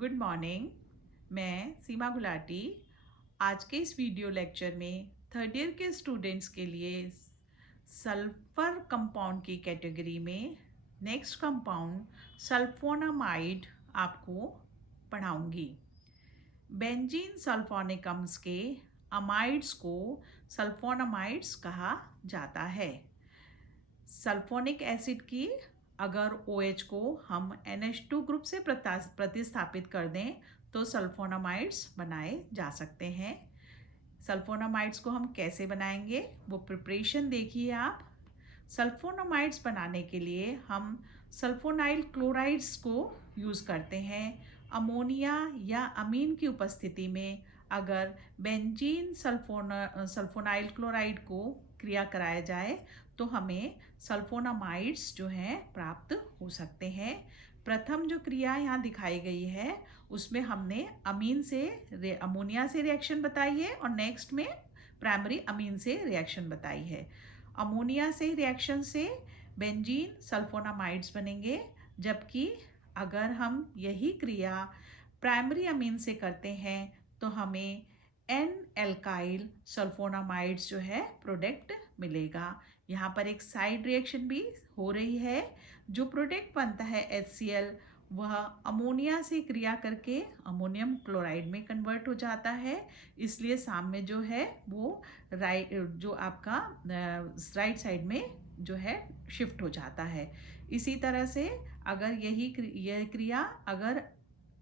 Good morning. मैं सीमा गुलाटी आज के इस वीडियो लेक्चर में थर्ड ईयर के स्टूडेंट्स के लिए सल्फर कंपाउंड की कैटेगरी में नेक्स्ट कंपाउंड सल्फोनामाइड आपको पढ़ाऊंगी। बेंजीन सल्फोनिकम्स के अमाइड्स को सल्फोनामाइड्स कहा जाता है। सल्फोनिक एसिड की अगर OH को हम NH2 ग्रुप से प्रतिस्थापित कर दें तो सल्फोनामाइड्स बनाए जा सकते हैं। सल्फोनामाइड्स को हम कैसे बनाएंगे वो प्रिपरेशन देखिए आप। सल्फोनामाइड्स बनाने के लिए हम सल्फोनाइल क्लोराइड्स को यूज़ करते हैं। अमोनिया या अमीन की उपस्थिति में अगर बेंजीन सल्फोनाइल क्लोराइड को क्रिया कराया जाए तो हमें सल्फोनामाइड्स जो हैं प्राप्त हो सकते हैं। प्रथम जो क्रिया यहाँ दिखाई गई है उसमें हमने अमीन से अमोनिया से रिएक्शन बताई है और नेक्स्ट में प्राइमरी अमीन से रिएक्शन बताई है। अमोनिया से रिएक्शन से बेंजीन सल्फोनामाइड्स बनेंगे, जबकि अगर हम यही क्रिया प्राइमरी अमीन से करते हैं तो हमें एन एल्काइल सल्फोनामाइड्स जो है प्रोडक्ट मिलेगा। यहाँ पर एक साइड रिएक्शन भी हो रही है। जो प्रोडक्ट बनता है HCl वह अमोनिया से क्रिया करके अमोनियम क्लोराइड में कन्वर्ट हो जाता है, इसलिए सामने जो है वो जो आपका राइट साइड में जो है शिफ्ट हो जाता है। इसी तरह से अगर यह क्रिया अगर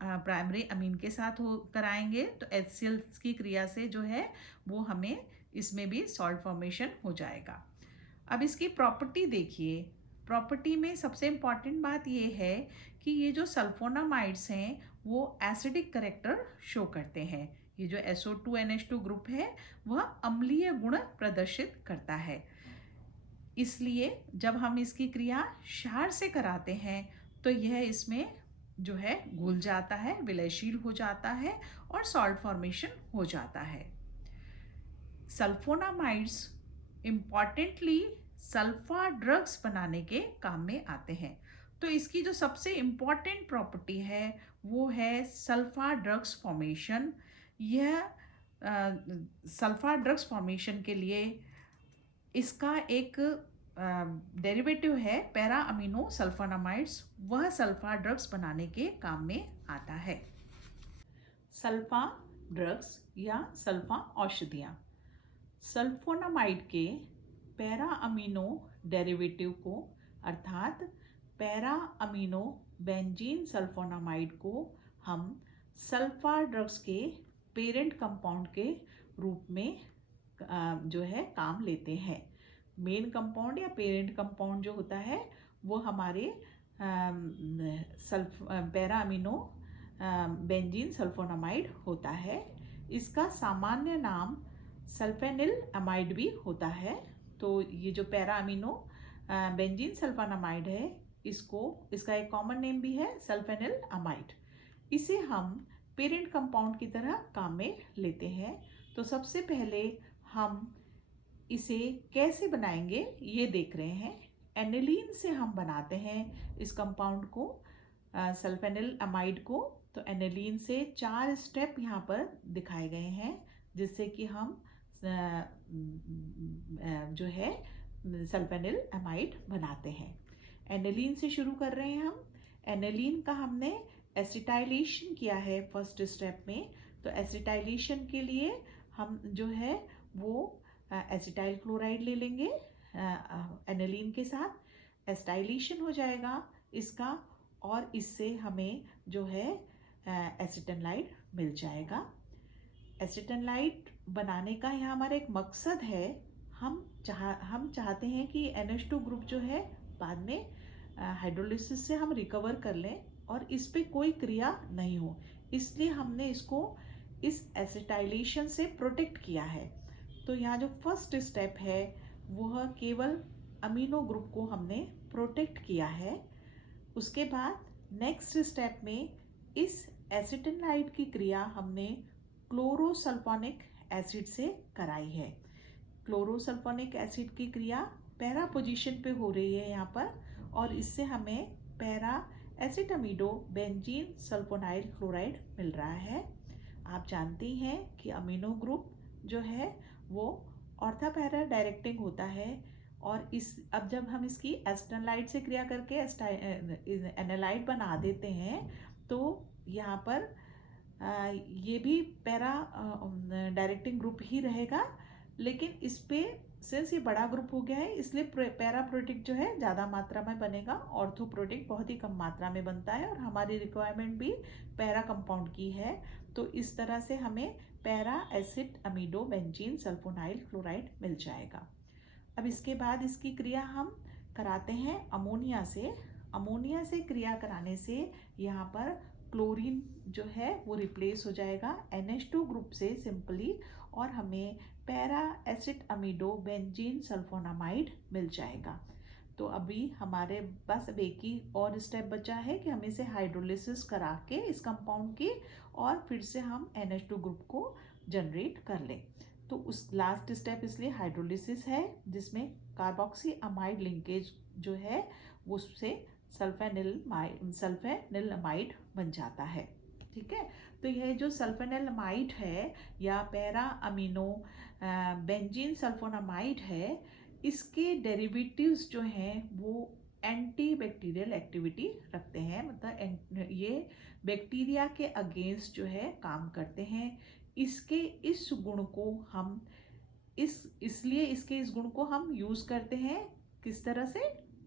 प्राइमरी अमीन के साथ हो कराएंगे तो HCl की क्रिया से जो है वो हमें इसमें भी सॉल्ट फॉर्मेशन हो जाएगा। अब इसकी प्रॉपर्टी देखिए। प्रॉपर्टी में सबसे इम्पॉर्टेंट बात ये है कि ये जो सल्फोनामाइड्स हैं वो एसिडिक करेक्टर शो करते हैं। ये जो SO2NH2 ग्रुप है वह अम्लीय गुण प्रदर्शित करता है। इसलिए जब हम इसकी क्रिया क्षार से कराते हैं तो यह इसमें जो है घुल जाता है, विलयशील हो जाता है और सॉल्ट फॉर्मेशन हो जाता है। सल्फोनामाइड्स इम्पॉर्टेंटली सल्फा ड्रग्स बनाने के काम में आते हैं। तो इसकी जो सबसे इम्पॉर्टेंट प्रॉपर्टी है वो है सल्फा ड्रग्स फॉर्मेशन। यह सल्फा ड्रग्स फॉर्मेशन के लिए इसका एक डेरिवेटिव है पैरा अमीनो सल्फोनामाइड्स, वह सल्फा ड्रग्स बनाने के काम में आता है। सल्फा ड्रग्स या सल्फा औषधियाँ। सल्फोनामाइड के पैरा अमीनो डेरिवेटिव को अर्थात पैरा अमीनो बेंजीन सल्फोनामाइड को हम सल्फा ड्रग्स के पेरेंट कंपाउंड के रूप में जो है काम लेते हैं। मेन कंपाउंड या पेरेंट कंपाउंड जो होता है वो हमारे पैरा अमीनो बेंजीन सल्फोनामाइड होता है। इसका सामान्य नाम सल्फेनिल अमाइड भी होता है। तो ये जो पैरा अमीनो बेंजीन सल्फोनामाइड है इसका एक कॉमन नेम भी है सल्फेनिल अमाइड। इसे हम पेरेंट कंपाउंड की तरह काम में लेते हैं। तो सबसे पहले हम इसे कैसे बनाएंगे ये देख रहे हैं। एनिलीन से हम बनाते हैं इस कंपाउंड को, सल्फेनिल अमाइड को। तो एनिलीन से 4 स्टेप यहाँ पर दिखाए गए हैं जिससे कि हम जो है सल्फेनिल अमाइड बनाते हैं। एनिलीन से शुरू कर रहे हैं हम। एनिलीन का हमने एसिटाइलेशन किया है फर्स्ट स्टेप में। तो एसिटाइलेशन के लिए हम जो है वो एसिटाइल क्लोराइड ले लेंगे एनिलीन के साथ। एसिटाइलेशन हो जाएगा इसका और इससे हमें जो है एसिटोनाइड मिल जाएगा। एसिटोनाइड बनाने का यहाँ हमारा एक मकसद है। हम चाहते हैं कि NH2 ग्रुप जो है बाद में हाइड्रोलिसिस से हम रिकवर कर लें और इस पे कोई क्रिया नहीं हो, इसलिए हमने इसको इस एसिटाइलेशन से प्रोटेक्ट किया है। तो यहाँ जो फर्स्ट स्टेप है वह केवल अमीनो ग्रुप को हमने प्रोटेक्ट किया है। उसके बाद नेक्स्ट स्टेप में इस एसिटोनाइड की क्रिया हमने क्लोरोसल्फोनिक एसिड से कराई है। क्लोरोसल्फोनिक एसिड की क्रिया पैरा पोजीशन पे हो रही है यहाँ पर और इससे हमें पैरा एसिटामिडो बेंजीन सल्फोनाइल क्लोराइड मिल रहा है। आप जानती हैं कि अमीनो ग्रुप जो है वो ऑर्थो पैरा डायरेक्टिंग होता है, और इस अब जब हम इसकी एस्टेनालाइट से क्रिया करके एनालाइट बना देते हैं तो यहाँ पर ये भी पैरा डायरेक्टिंग ग्रुप ही रहेगा, लेकिन इस पे सिंस ये बड़ा ग्रुप हो गया है इसलिए पैरा प्रोडक्ट जो है ज़्यादा मात्रा में बनेगा, ऑर्थो प्रोडक्ट बहुत ही कम मात्रा में बनता है, और हमारी रिक्वायरमेंट भी पैरा कंपाउंड की है। तो इस तरह से हमें para acid amido benzene sulphonyl chloride मिल जाएगा। अब इसके बाद इसकी क्रिया हम कराते हैं अमोनिया से। अमोनिया से क्रिया कराने से यहाँ पर क्लोरीन जो है वो रिप्लेस हो जाएगा NH2 ग्रुप से सिंपली, और हमें para acid amido benzene sulphonamide मिल जाएगा। तो अभी हमारे पास अब एक ही और स्टेप बचा है कि हम इसे हाइड्रोलिसिस करा के इस कंपाउंड की, और फिर से हम NH2 ग्रुप को जनरेट कर लें। तो उस लास्ट स्टेप इसलिए हाइड्रोलिसिस है, जिसमें कार्बोक्सी अमाइड लिंकेज जो है उससे सल्फेनिलमाइड बन जाता है। ठीक है, तो यह जो सल्फेनिलमाइड है या पैरा अमीनो बेंजीन सल्फोनामाइड है, इसके डेरिवेटिव्स जो हैं वो एंटी बैक्टीरियल एक्टिविटी रखते हैं, मतलब ये बैक्टीरिया के अगेंस्ट जो है काम करते हैं। इसके इस गुण को हम इसलिए इसके इस गुण को हम यूज़ करते हैं किस तरह से,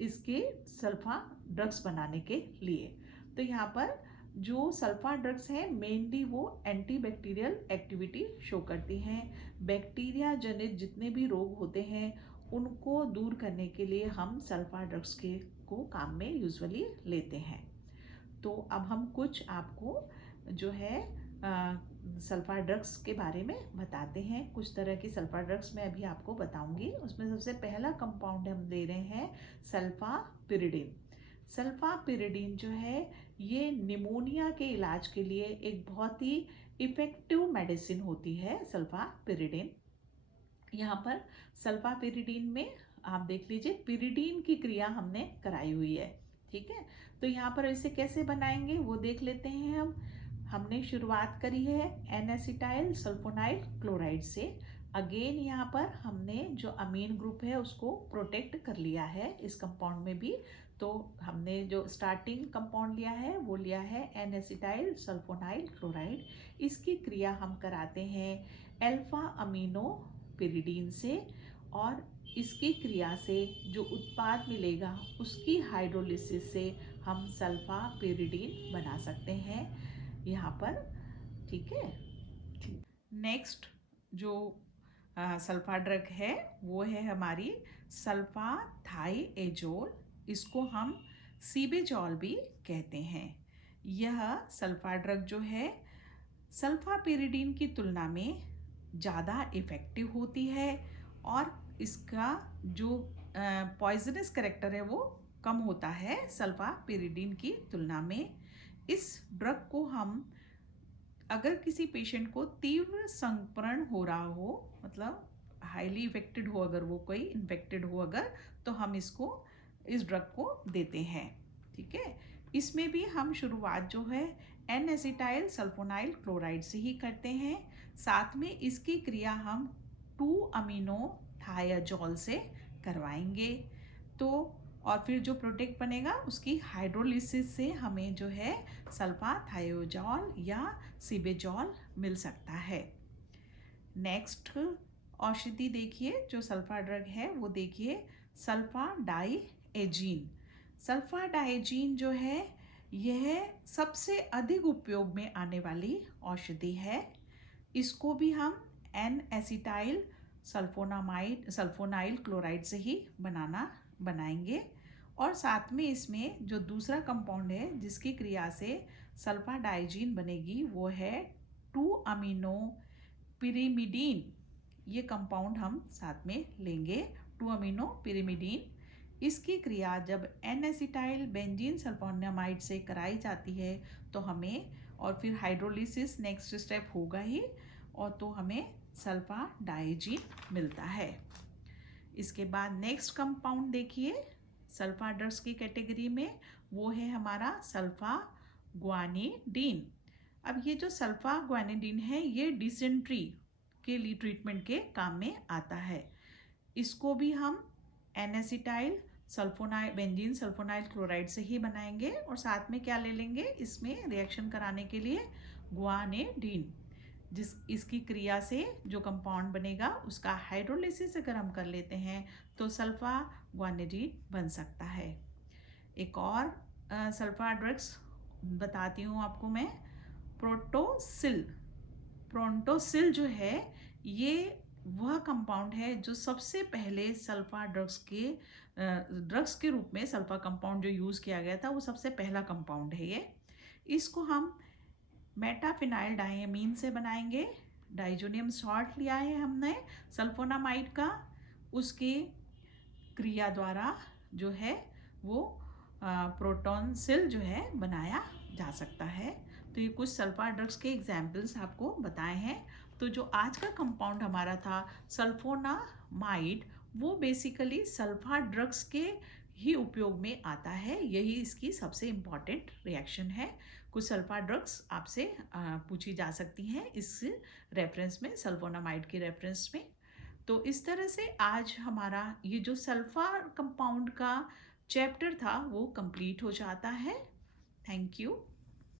इसके सल्फा ड्रग्स बनाने के लिए। तो यहाँ पर जो सल्फा ड्रग्स हैं मेनली वो एंटी बैक्टीरियल एक्टिविटी शो करती हैं। बैक्टीरिया जनित जितने भी रोग होते हैं उनको दूर करने के लिए हम सल्फा ड्रग्स को काम में यूजुअली लेते हैं। तो अब हम कुछ आपको जो है सल्फा ड्रग्स के बारे में बताते हैं। कुछ तरह की सल्फा ड्रग्स मैं अभी आपको बताऊंगी। उसमें सबसे पहला कंपाउंड हम ले रहे हैं सल्फापिरिडीन। सल्फापिरिडीन जो है ये निमोनिया के इलाज के लिए एक बहुत ही इफेक्टिव मेडिसिन होती है सल्फापिरिडीन। यहाँ पर सल्फापिरिडीन में आप देख लीजिए पिरिडीन की क्रिया हमने कराई हुई है। ठीक है, तो यहाँ पर इसे कैसे बनाएंगे वो देख लेते हैं। हमने शुरुआत करी है N-एसिटाइल सल्फोनाइल क्लोराइड से। अगेन यहाँ पर हमने जो अमीन ग्रुप है उसको प्रोटेक्ट कर लिया है इस कंपाउंड में भी। तो हमने जो स्टार्टिंग कंपाउंड लिया है वो लिया है N-एसिटाइल सल्फोनाइल क्लोराइड। इसकी क्रिया हम कराते हैं अल्फा अमीनो पिरिडीन से, और इसकी क्रिया से जो उत्पाद मिलेगा उसकी हाइड्रोलिसिस से हम सल्फापिरिडीन बना सकते हैं यहाँ पर। ठीक है, नेक्स्ट जो सल्फा ड्रग है वो है हमारी सल्फाथाइएजोल। इसको हम सीबेजॉल भी कहते हैं। यह सल्फा ड्रग जो है सल्फापिरिडीन की तुलना में ज़्यादा इफ़ेक्टिव होती है, और इसका जो पॉइजनस करैक्टर है वो कम होता है सल्फापिरिडीन की तुलना में। इस ड्रग को हम अगर किसी पेशेंट को तीव्र संक्रमण हो रहा हो, मतलब हाईली इफेक्टेड हो, अगर वो कोई इन्फेक्टेड हो अगर, तो हम इस ड्रग को देते हैं। ठीक है, इसमें भी हम शुरुआत जो है N-एसिटाइल सल्फोनाइल क्लोराइड से ही करते हैं। साथ में इसकी क्रिया हम 2-अमीनो-थाइआजोल से करवाएंगे। तो और फिर जो प्रोडक्ट बनेगा उसकी हाइड्रोलिसिस से हमें जो है सल्फाथाइओजॉल या सीबेजॉल मिल सकता है। नेक्स्ट औषधि देखिए जो सल्फा ड्रग है वो देखिए सल्फाडाइएजीन। सल्फाडाइएजीन जो है यह सबसे अधिक उपयोग में आने वाली औषधि है। इसको भी हम N-एसिटाइल सल्फोनाइल क्लोराइड से ही बनाएंगे, और साथ में इसमें जो दूसरा कंपाउंड है जिसकी क्रिया से सल्फाडाइजीन बनेगी वो है 2-अमीनो पिरिमिडीन। ये कंपाउंड हम साथ में लेंगे 2-अमीनो पिरिमिडीन। इसकी क्रिया जब N-एसिटाइल बेंजीन सल्फोनामाइड से कराई जाती है तो हमें, और फिर हाइड्रोलिसिस नेक्स्ट स्टेप होगा ही, और तो हमें सल्फाडाइजीन मिलता है। इसके बाद नेक्स्ट कंपाउंड देखिए सल्फा ड्रग्स की कैटेगरी में, वो है हमारा सल्फा ग्वानिडीन। अब ये जो सल्फा ग्वानिडीन है ये डिसेंट्री के लिए ट्रीटमेंट के काम में आता है। इसको भी हम एनेसिटाइल सल्फोनाइल बेंजीन सल्फोनाइल क्लोराइड से ही बनाएंगे और साथ में क्या ले लेंगे इसमें रिएक्शन कराने के लिए ग्वानिडीन। इसकी क्रिया से जो कंपाउंड बनेगा उसका हाइड्रोलिसिस अगर हम कर लेते हैं तो सल्फा ग्वानिडीन बन सकता है। एक और सल्फा ड्रग्स बताती हूँ आपको मैं, प्रोटोसिल। प्रोटोसिल जो है ये वह कंपाउंड है जो सबसे पहले सल्फा ड्रग्स के रूप में सल्फा कंपाउंड जो यूज़ किया गया था वो सबसे पहला कंपाउंड है ये। इसको हम मेटाफिनाइल डायमीन से बनाएंगे। डाइजोनियम सॉल्ट लिया है हमने सल्फोनामाइड का, उसकी क्रिया द्वारा जो है वो प्रोटोसिल जो है बनाया जा सकता है। तो ये कुछ सल्फा ड्रग्स के एग्जाम्पल्स आपको बताए हैं। तो जो आज का कंपाउंड हमारा था सल्फोनामाइड, वो बेसिकली सल्फा ड्रग्स के ही उपयोग में आता है, यही इसकी सबसे इम्पॉर्टेंट रिएक्शन है। कुछ सल्फा ड्रग्स आपसे पूछी जा सकती हैं इस रेफरेंस में, सल्फोनामाइड के रेफरेंस में। तो इस तरह से आज हमारा ये जो सल्फर कंपाउंड का चैप्टर था वो कंप्लीट हो जाता है। Thank you.